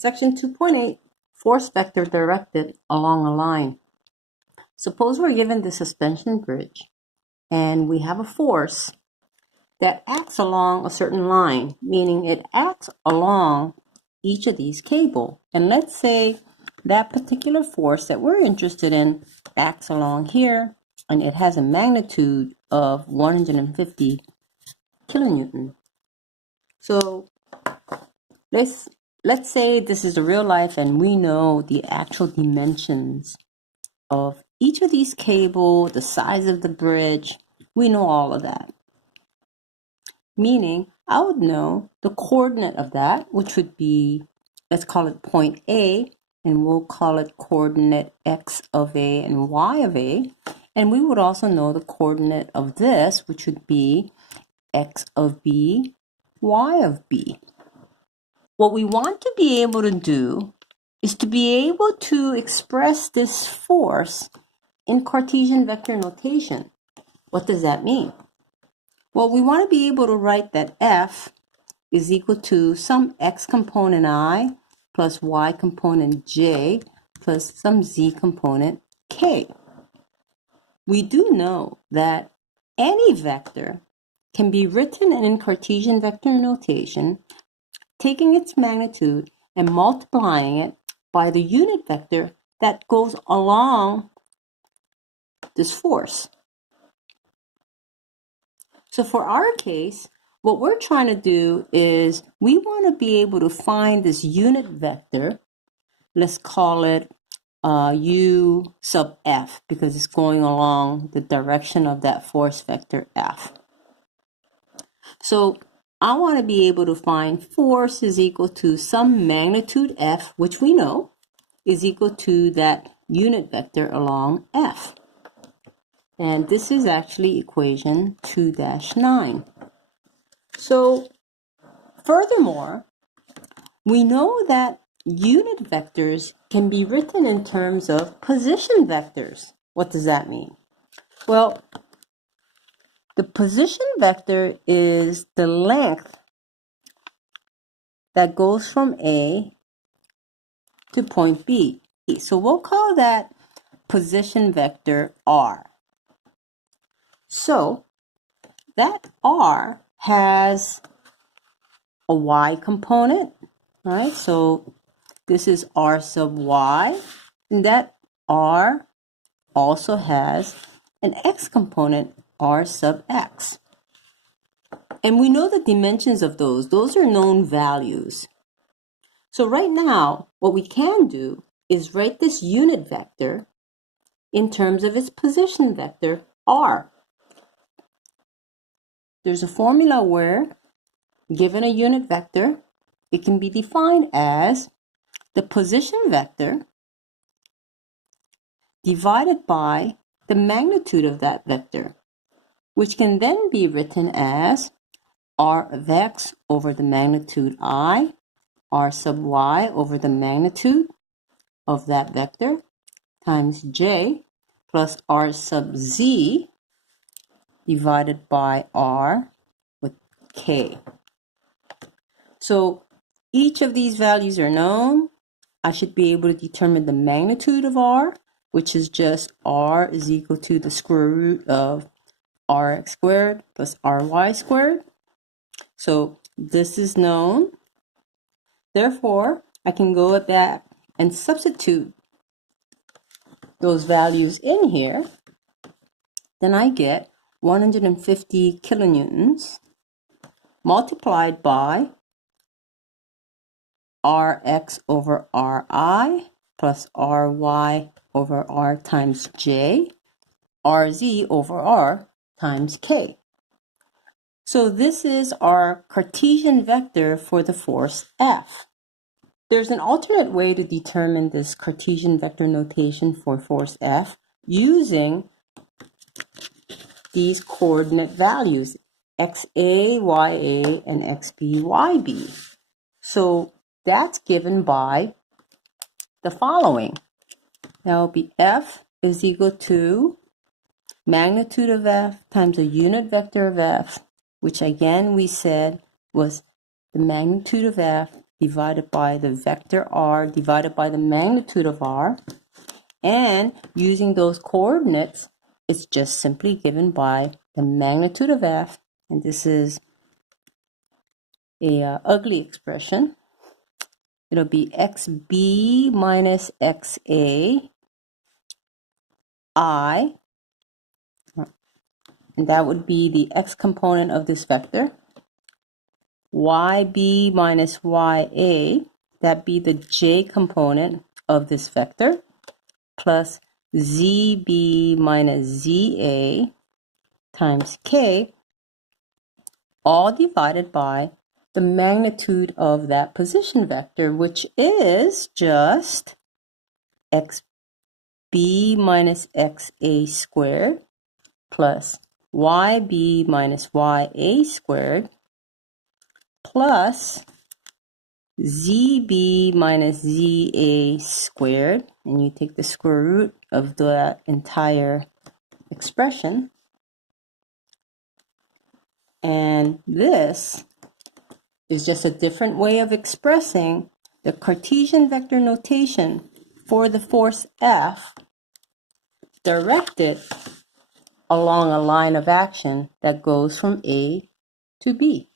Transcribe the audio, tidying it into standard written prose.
Section 2.8, force vector directed along a line. Suppose we're given the suspension bridge and we have a force that acts along a certain line, meaning it acts along each of these cables. And let's say that particular force that we're interested in acts along here, and it has a magnitude of 150 kilonewton. So let's say this is a real life and we know the actual dimensions of each of these cables, the size of the bridge. We know all of that. Meaning I would know the coordinate of that, which would be, let's call it point A, and we'll call it coordinate X of A and Y of A. And we would also know the coordinate of this, which would be X of B, Y of B. What we want to be able to do is to be able to express this force in Cartesian vector notation. What does that mean? Well, we want to be able to write that F is equal to some X component I plus Y component J plus some Z component K. We do know that any vector can be written in Cartesian vector notation, taking its magnitude and multiplying it by the unit vector that goes along this force. So for our case, what we're trying to do is we want to be able to find this unit vector. Let's call it U sub F because it's going along the direction of that force vector F. So I want to be able to find force is equal to some magnitude F, which we know is equal to that unit vector along F. And this is actually equation 2-9. So furthermore, we know that unit vectors can be written in terms of position vectors. What does that mean? Well, the position vector is the length that goes from A to point B. So we'll call that position vector R. So that R has a Y component, right? So this is R sub Y, and that R also has an X component, R sub X. And we know the dimensions of those. Those are known values. So right now, what we can do is write this unit vector in terms of its position vector, R. There's a formula where, given a unit vector, it can be defined as the position vector divided by the magnitude of that vector, which can then be written as R of X over the magnitude I, R sub Y over the magnitude of that vector, times J plus R sub Z divided by R with K. So each of these values are known. I should be able to determine the magnitude of R, which is just R is equal to the square root of Rx squared plus Ry squared. So this is known. Therefore, I can go back and substitute those values in here. Then I get 150 kilonewtons multiplied by Rx over Ri plus Ry over R times J, Rz over R times K. So this is our Cartesian vector for the force F. There's an alternate way to determine this Cartesian vector notation for force F using these coordinate values, XA, YA, and XB, YB. So that's given by the following. That will be F is equal to magnitude of F times a unit vector of F, which again we said was the magnitude of F divided by the vector r divided by the magnitude of r. And using those coordinates, it's just simply given by the magnitude of f. And this is a ugly expression. It'll be xb minus xa I, and that would be the x component of this vector. Yb minus ya, that be the j component of this vector, plus zb minus za times k, all divided by the magnitude of that position vector, which is just xb minus xa squared plus yb minus ya squared plus zb minus za squared, and you take the square root of the entire expression. And this is just a different way of expressing the Cartesian vector notation for the force F directed along a line of action that goes from A to B.